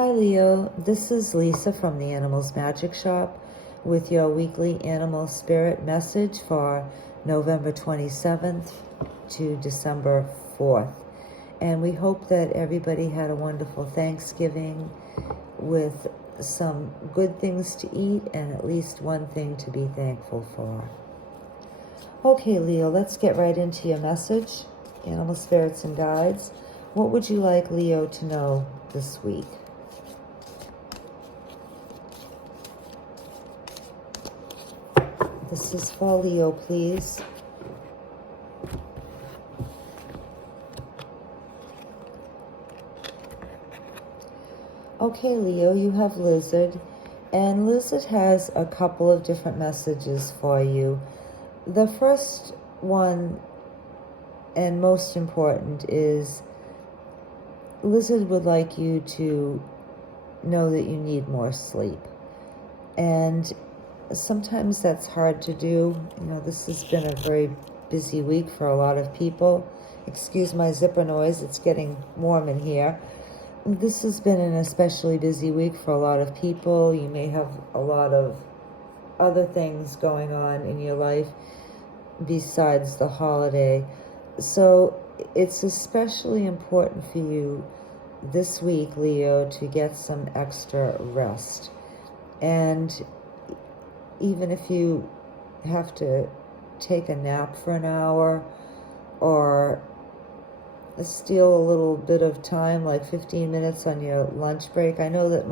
Hi Leo, this is Lisa from the Animals Magic Shop with your weekly animal spirit message for November 27th to December 4th. And we hope that everybody had a wonderful Thanksgiving with some good things to eat and at least one thing to be thankful for. Okay Leo, let's get right into your message. Animal spirits and guides, what would you like Leo to know this week? This is for Leo, please. Okay, Leo, you have Lizard, and Lizard has a couple of different messages for you. The first one, and most important, is Lizard would like you to know that you need more sleep. And sometimes that's hard to do. You know, this has been a very busy week for a lot of people. Excuse my zipper noise, it's getting warm in here. This has been an especially busy week for a lot of people. You may have a lot of other things going on in your life besides the holiday. So it's especially important for you this week, Leo, to get some extra rest. And even if you have to take a nap for an hour or steal a little bit of time, like 15 minutes on your lunch break. I know that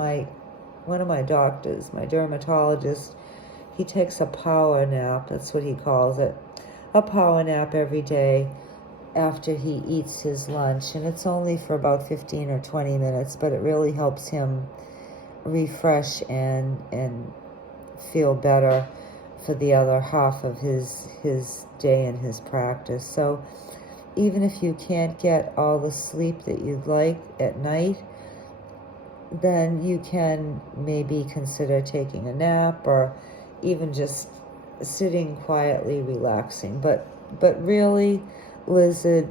one of my doctors, my dermatologist, he takes a power nap, that's what he calls it, a power nap every day after he eats his lunch. And it's only for about 15 or 20 minutes, but it really helps him refresh and feel better for the other half of his day and his practice. So even if you can't get all the sleep that you'd like at night, then you can maybe consider taking a nap or even just sitting quietly relaxing. But really, Lizard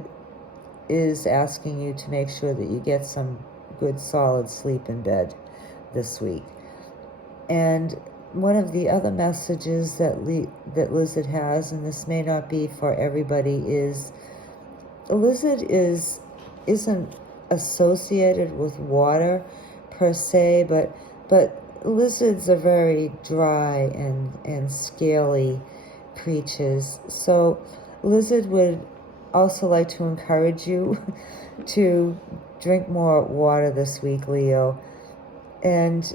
is asking you to make sure that you get some good solid sleep in bed this week. And one of the other messages that Lizard has, and this may not be for everybody, is Lizard isn't associated with water per se, but lizards are very dry and scaly creatures. So Lizard would also like to encourage you to drink more water this week, Leo. And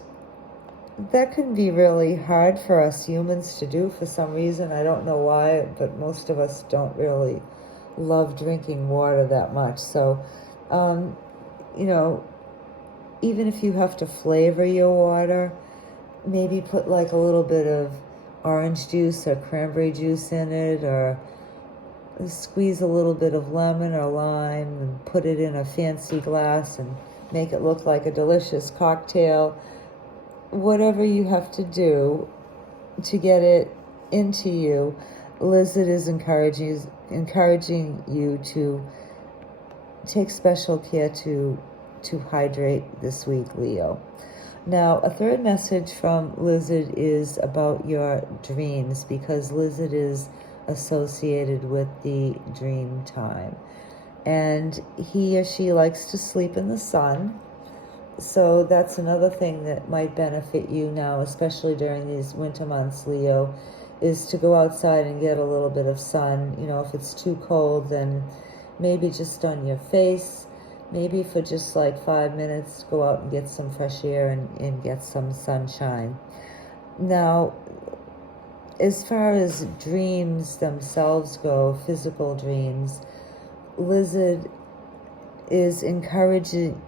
that can be really hard for us humans to do for some reason. I don't know why, but most of us don't really love drinking water that much. So, you know, even if you have to flavor your water, maybe put like a little bit of orange juice or cranberry juice in it, or squeeze a little bit of lemon or lime and put it in a fancy glass and make it look like a delicious cocktail. Whatever you have to do to get it into you, Lizard is encouraging you to take special care to hydrate this week, Leo. Now, a third message from Lizard is about your dreams, because Lizard is associated with the dream time. And he or she likes to sleep in the sun. So that's another thing that might benefit you now, especially during these winter months, Leo, is to go outside and get a little bit of sun. You know, if it's too cold, then maybe just on your face, maybe for just like 5 minutes, go out and get some fresh air and get some sunshine. Now, as far as dreams themselves go, physical dreams, Lizard is encouraging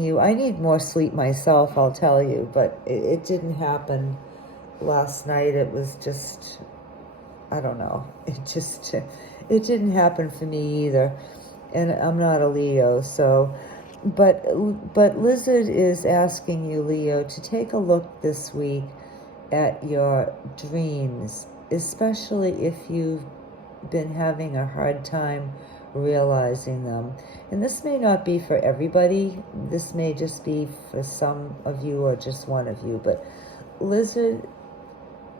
you. I need more sleep myself, I'll tell you, but it didn't happen last night. It was just, I don't know. It didn't happen for me either. And I'm not a Leo, so, but Lizard is asking you, Leo, to take a look this week at your dreams, especially if you've been having a hard time realizing them. And this may not be for everybody. This may just be for some of you or just one of you. But Lizard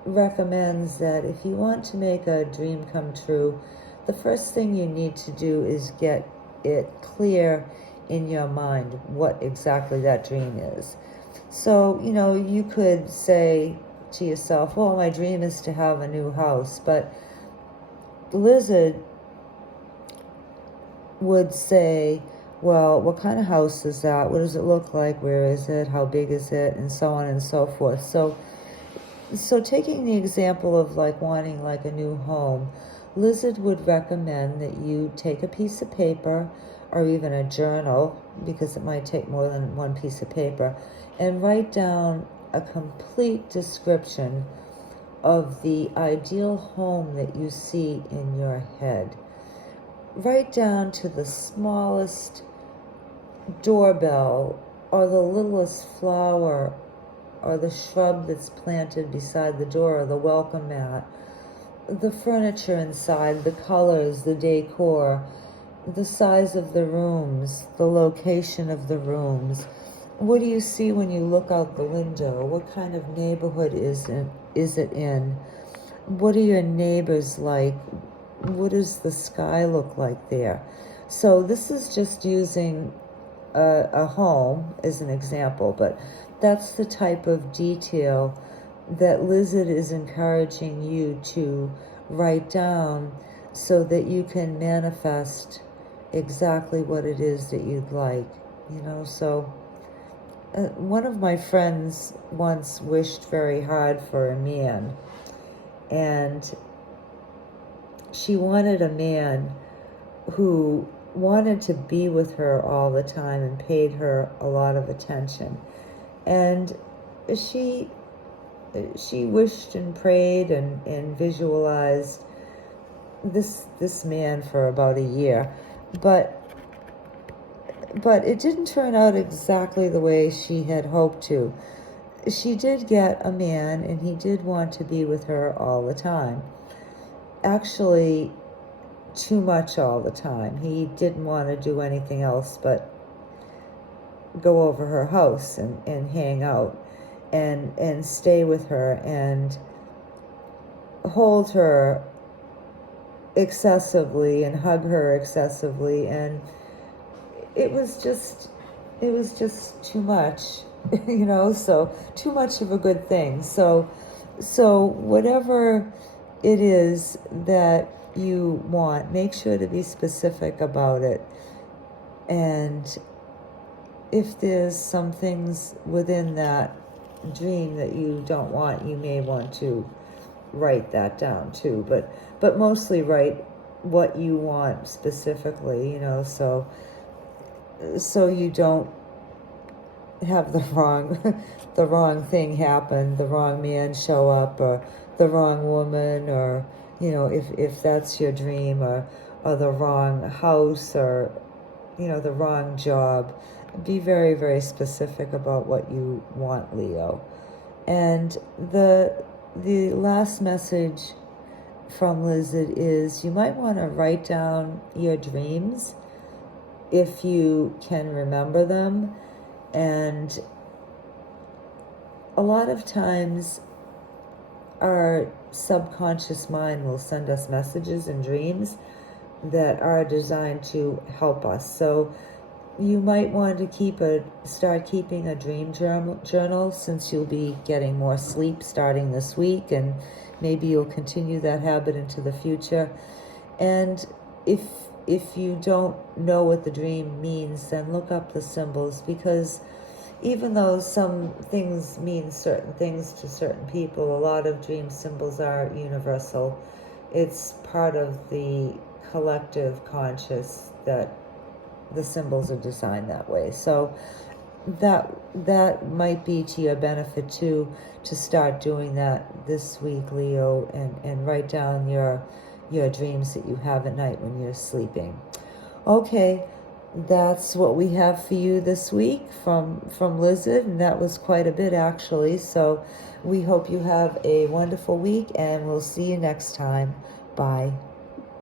recommends that if you want to make a dream come true, the first thing you need to do is get it clear in your mind what exactly that dream is. So, you could say to yourself, well, my dream is to have a new house. But Lizard would say, well, what kind of house is that? What does it look like? Where is it? How big is it? And so on and so forth. So taking the example of like wanting like a new home, Lizard would recommend that you take a piece of paper or even a journal, because it might take more than one piece of paper, and write down a complete description of the ideal home that you see in your head. Right down to the smallest doorbell or the littlest flower or the shrub that's planted beside the door or the welcome mat, the furniture inside, the colors, the decor, the size of the rooms, the location of the rooms. What do you see when you look out the window? What kind of neighborhood is it in? What are your neighbors like? What does the sky look like there? So this is just using a home as an example, but that's the type of detail that Lizard is encouraging you to write down so that you can manifest exactly what it is that you'd like. So one of my friends once wished very hard for a man, and she wanted a man who wanted to be with her all the time and paid her a lot of attention. And she wished and prayed and visualized this man for about a year, but it didn't turn out exactly the way she had hoped to. She did get a man, and he did want to be with her all the time. Actually, too much all the time. He didn't want to do anything else but go over her house and hang out and stay with her and hold her excessively and hug her excessively, and it was just too much, so too much of a good thing. So whatever it is that you want, make sure to be specific about it. And if there's some things within that dream that you don't want, you may want to write that down too, but mostly write what you want specifically, so you don't have the wrong thing happen, the wrong man show up, or the wrong woman, or if that's your dream, or the wrong house, or the wrong job. Be very, very specific about what you want, Leo. And the last message from Lizard is you might want to write down your dreams if you can remember them. And a lot of times our subconscious mind will send us messages and dreams that are designed to help us. So you might want to start keeping a dream journal, since you'll be getting more sleep starting this week, and maybe you'll continue that habit into the future. And if you don't know what the dream means, then look up the symbols, because even though some things mean certain things to certain people, a lot of dream symbols are universal. It's part of the collective conscious that the symbols are designed that way. So that might be to your benefit too, to start doing that this week, Leo, and write down your dreams that you have at night when you're sleeping. Okay, that's what we have for you this week from Lizard, and that was quite a bit actually. So we hope you have a wonderful week, and we'll see you next time. Bye.